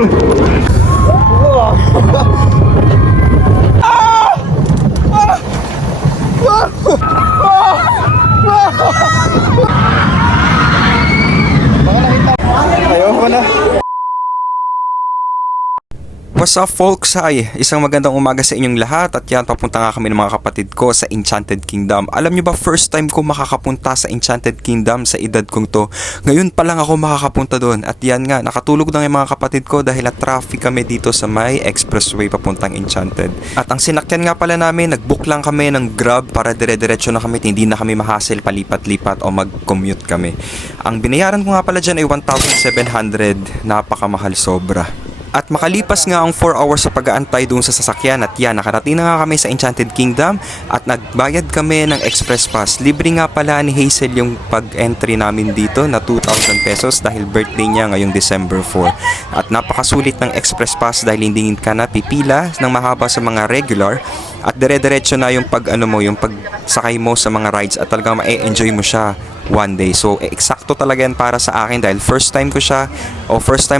Ayoko na. What's up folks? Hi! Isang magandang umaga sa inyong lahat at yan, papunta nga kami ng mga kapatid ko sa Enchanted Kingdom. Alam nyo ba, first time ko makakapunta sa Enchanted Kingdom sa edad kong to. Ngayon pa lang ako makakapunta doon at yan nga, nakatulog na yung mga kapatid ko dahil na traffic kami dito sa may expressway papuntang Enchanted. At ang sinakyan nga pala namin, nagbook lang kami ng Grab para dire-diretso na kami, hindi na kami mahassle palipat-lipat o mag-commute kami. Ang binayaran ko nga pala dyan ay 1,700, napakamahal sobra. At makalipas nga ang 4 hours sa pag-aantay doon sa sasakyan at yan, nakarating na nga kami sa Enchanted Kingdom at nagbayad kami ng express pass. Libre nga pala ni Hazel yung pag-entry namin dito na 2,000 pesos dahil birthday niya ngayong December 4. At napakasulit ng express pass dahil hindi ka na pipila ng mahaba sa mga regular at dire-diretso na yung yung pagsakay mo sa mga rides at talagang ma-enjoy mo siya one day. So, eksakto talaga yan para sa akin dahil first time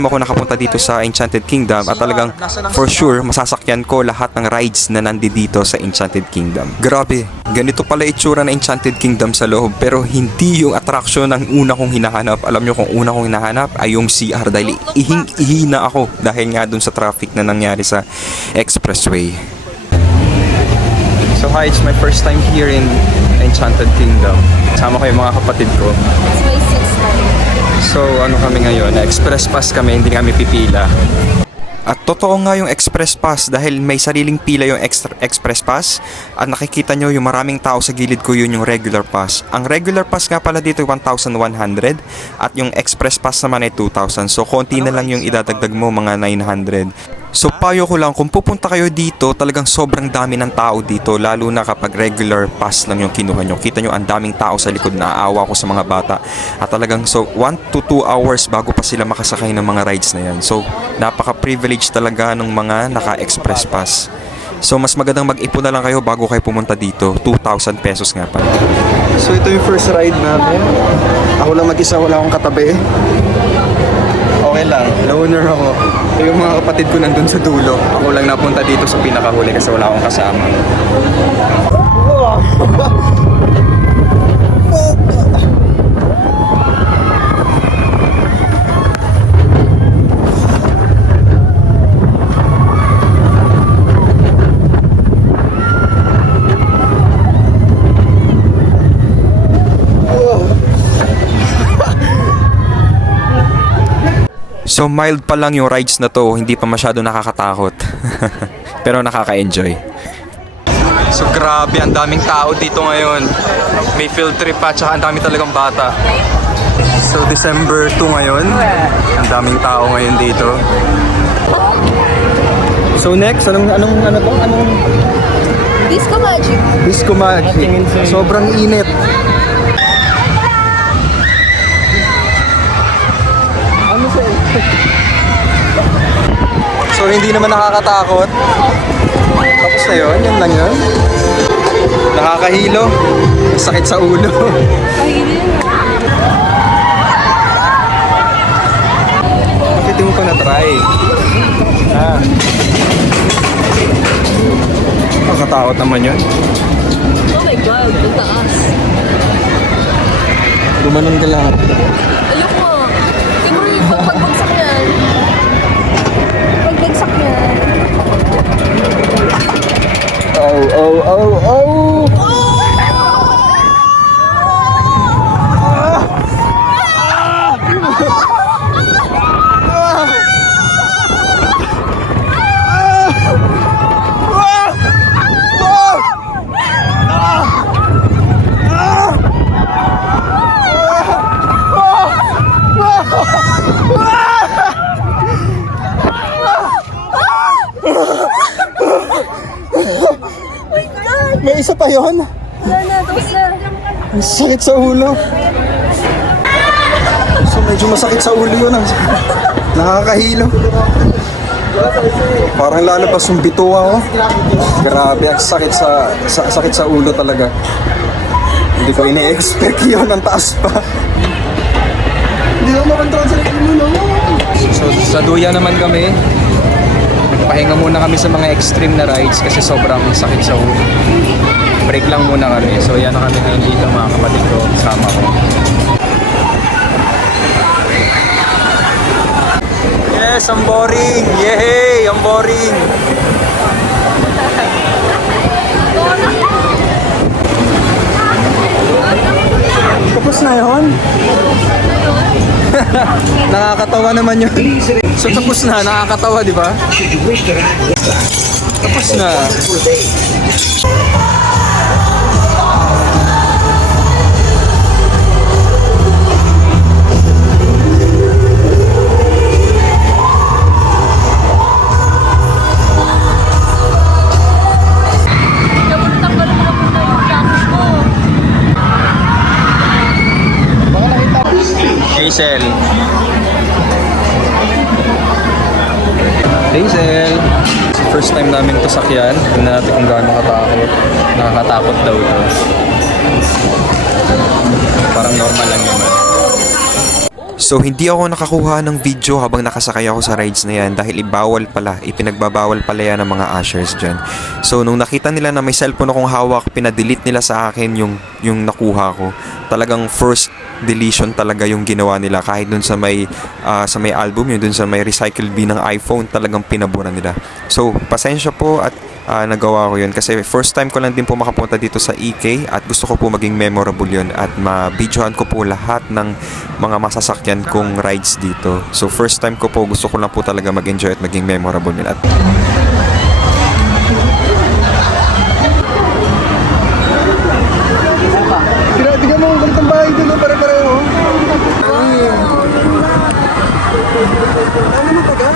ako nakapunta dito sa Enchanted Kingdom at talagang for sure masasakyan ko lahat ng rides na nandito sa Enchanted Kingdom. Grabe, ganito pala itsura ng Enchanted Kingdom sa loob pero hindi yung attraction ng una kong hinahanap. Alam nyo kung una kong hinahanap ay yung CR dahil ihing-ihi na ako dahil nga dun sa traffic na nangyari sa expressway. So hi, it's my first time here in Enchanted Kingdom. Kasama ko yung mga kapatid ko. It's my sixth time. So ano kami ngayon, express pass kami, hindi kami pipila. At totoo nga yung express pass dahil may sariling pila yung express pass at nakikita nyo yung maraming tao sa gilid ko, yun yung regular pass. Ang regular pass nga pala dito 1,100 at yung express pass naman ay 2,000. So konti na lang yung idadagdag mo, mga 900. So payo ko lang, kung pupunta kayo dito, talagang sobrang dami ng tao dito, lalo na kapag regular pass lang yung kinuha nyo. Kita nyo ang daming tao sa likod, naaawa ko sa mga bata. At talagang 1 to 2 hours bago pa sila makasakay ng mga rides na yan. So napaka-privilege talaga ng mga naka-express pass. So mas magandang mag-ipon na lang kayo bago kayo pumunta dito. 2,000 pesos nga pa. So ito yung first ride natin. Ako lang mag-isa, wala akong katabi. Okay lang, loner ako. Ito yung mga kapatid ko nandun sa dulo. Ako lang napunta dito sa pinakahuli kasi wala akong kasama. So mild pa lang yung rides na to, hindi pa masyado nakakatakot. Pero nakaka-enjoy. So grabe, ang daming tao dito ngayon. May field trip pa, tsaka ang dami talagang bata. So December 2 ngayon, ang daming tao ngayon dito. So next, anong Disco Magic. Disco Magic. Sobrang init. So hindi naman nakakatakot. Tapos na yun, yan lang yun. Nakakahilo. Sakit sa ulo. Bakit hindi mo pa na-try? Nakakatakot naman yun. Oh my God, ang taas. Gumanon ka lang. Ayoko. Siguro yung pagbagsak yan. Pagbagsak yan. Oh! May isa pa yun? Wala na, tapos na. Ang sakit sa ulo. So medyo masakit sa ulo yun. Nakakahilo. Parang lalabas yung bituwa ko. Grabe, ang sakit sa ulo talaga. Hindi ko ini-expect yun, ang taas pa. Hindi ako makontrol sa ulo. So sa Duya naman kami. Nagpahinga muna kami sa mga extreme na rides kasi sobrang sakit sa ulo. Break lang muna kami. So yan na kami ngayon dito mga kapatid ko. Kasama ko. Yes, ang boring! Yay! Ang boring! Tapos na yun? Nakakatawa naman yun. So tapos na, nakakatawa, di ba? Tapos na. Hazel. Hazel. First time namin to sakyan. Tingnan natin kung gaano katakot. Nakakatakot daw ito. Parang normal lang naman. So hindi ako nakakuha ng video habang nakasakay ako sa rides na yan dahil ipinagbabawal pala yan ng mga ushers dyan. So nung nakita nila na may cellphone akong hawak, pinadelete nila sa akin yung nakuha ko. Talagang first deletion talaga yung ginawa nila kahit dun sa may album, yung dun sa may recycle bin ng iPhone, talagang pinabura nila. So pasensya po at nagawa ko yun kasi first time ko lang din po makapunta dito sa EK at gusto ko po maging memorable yun at ma-videohan ko po lahat ng mga masasakyan kong rides dito. So first time ko po, gusto ko lang po talaga mag-enjoy at maging memorable yun. At Tignan mo, ang gantong bahay dito, pare-pareho. Ano mo tagal?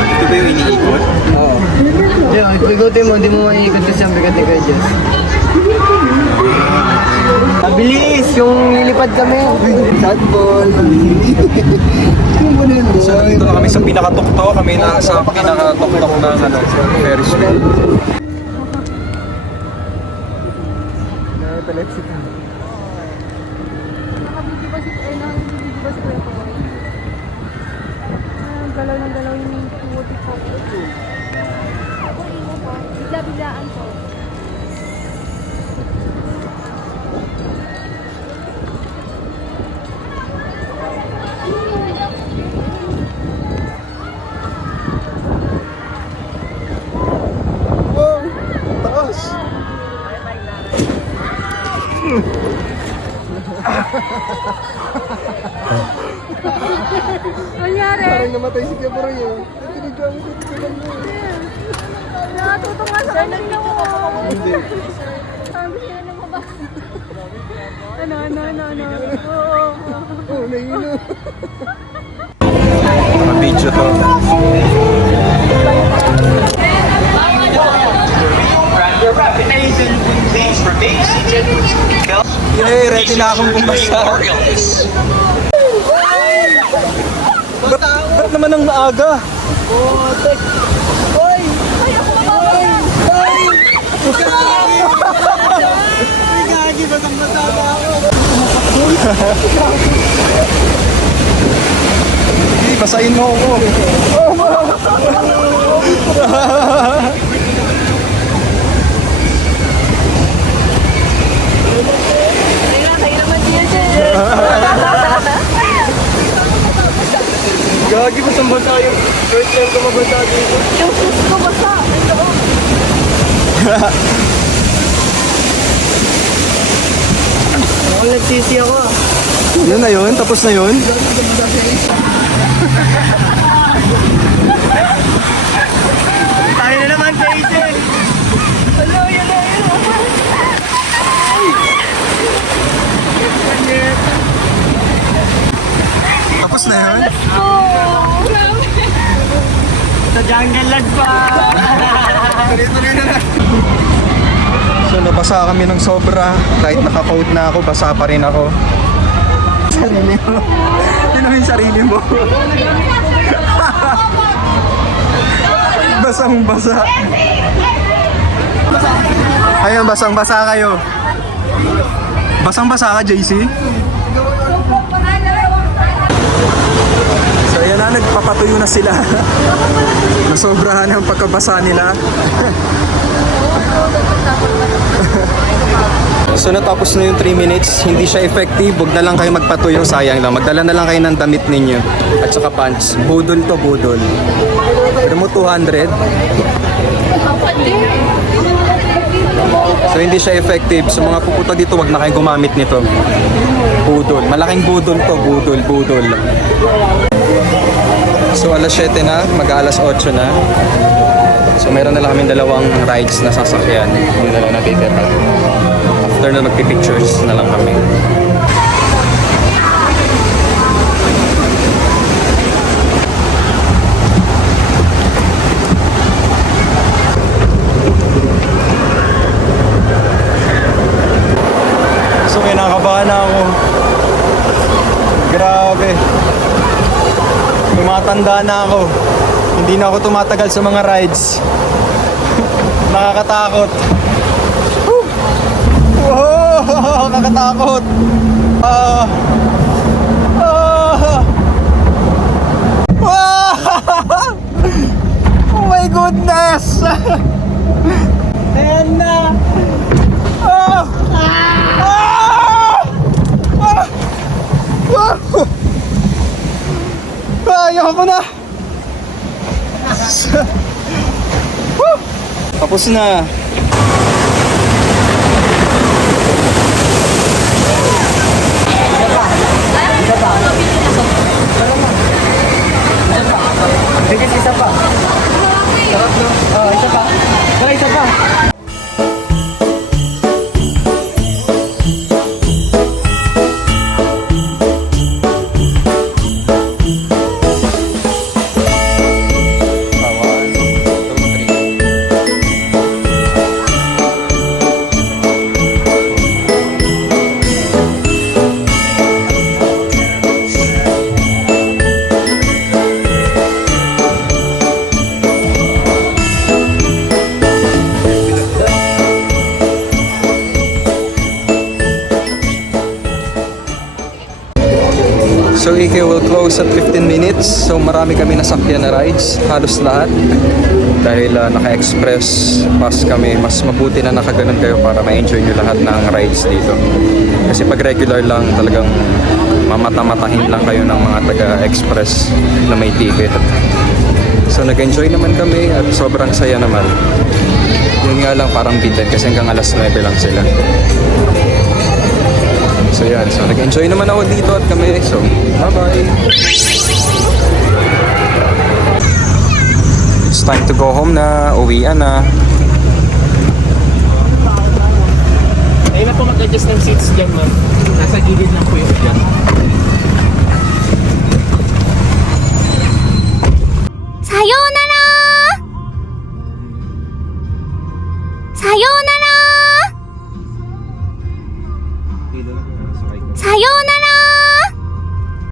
Ito ba yung iniikot? Oo. Yan, ikutin mo, hindi mo maiikot kasi ang bigat ni Kuya Jess. Mabilis! Yung lilipad kami. Sadball. So dito na kami sa pinakatuktok, kami na sa pinakatuktok ng Ferris wheel. Nakabiti ba si Kuya Toy? Galaw ng galaw yung puti ko. Ako rin mo po. Bigla-biglaan po. Wow! Taas! Nangyari? Parang namatay si Kiabaroy eh. Tinigyan mo sa tigilan mo. Natutunga sa kanan niya ko. Hindi. Sabi siya na mababa. Ano. Oo. Oh, nahihilo. Mga video to. Yay, ready na akong bumasa. Ba't naman ang maaga? Hindi, basahin mo ako. Gagi, basang basa yung first time ko mabasa dito. Yung sus ko basa. Ito. Ako nagsisi ako. Yun na yun, tapos na yun. Tayo na naman sa isip. Hello, yun na yun. Tapos na yun. Sa jungle lag pa. Tuloy-tuloy na lang. So nabasa kami ng sobra. Kahit naka-coat na ako, basa pa rin ako. Sarili mo. Yun naman yung sarili mo. Basang-basa. Ayun, basang-basa kayo. Basang-basa ka, JC? nagpapatuyo na sila. Nasobrahan ang pagkabasa nila. So natapos na yung 3 minutes, hindi siya effective, huwag na lang kayo magpatuyo, sayang lang. Magdala na lang kayo ng damit ninyo at saka pants. Budol to, budol. Pero mo 200. So hindi siya effective. So mga pupunta dito, wag na kayong gumamit nito. Budol. Malaking budol to, budol, budol. So alas 7 na, mag-alas 8 na. So meron na lang kami dalawang rides na sasakyan. Yung na lang natitira. After na magpipictures na lang kami. So kinakabahan na ako. Grabe. Tumatanda na ako. Hindi na ako tumatagal sa mga rides. Nakakatakot. Woo! Wow! Nakakatakot. Ah! Oh my goodness! Ayan na! Ah! Ayoko na! Woo! Tapos na! Bigas isa pa. Sarap no? Oh, isa pa. Tara, isa pa. So EK will close at 15 minutes. So marami kami nasakyan na rides, halos lahat. Dahil naka-express pass kami, mas mabuti na nakaganon kayo para ma-enjoy nyo lahat ng rides dito. Kasi pag regular lang, talagang mamata-matahin lang kayo ng mga taga-express na may ticket. So nag-enjoy naman kami at sobrang saya naman. Yun nga lang, parang bitin kasi hanggang alas 9 lang sila. So yan, so nag-enjoy naman ako dito at kami. So, bye-bye! It's time to go home na. Uwian na. Ayun na po mag-adjust ng seats dyan, ma'am. Nasa gilid lang po yung dyan. 사요나라! 사요나라! 사요나라!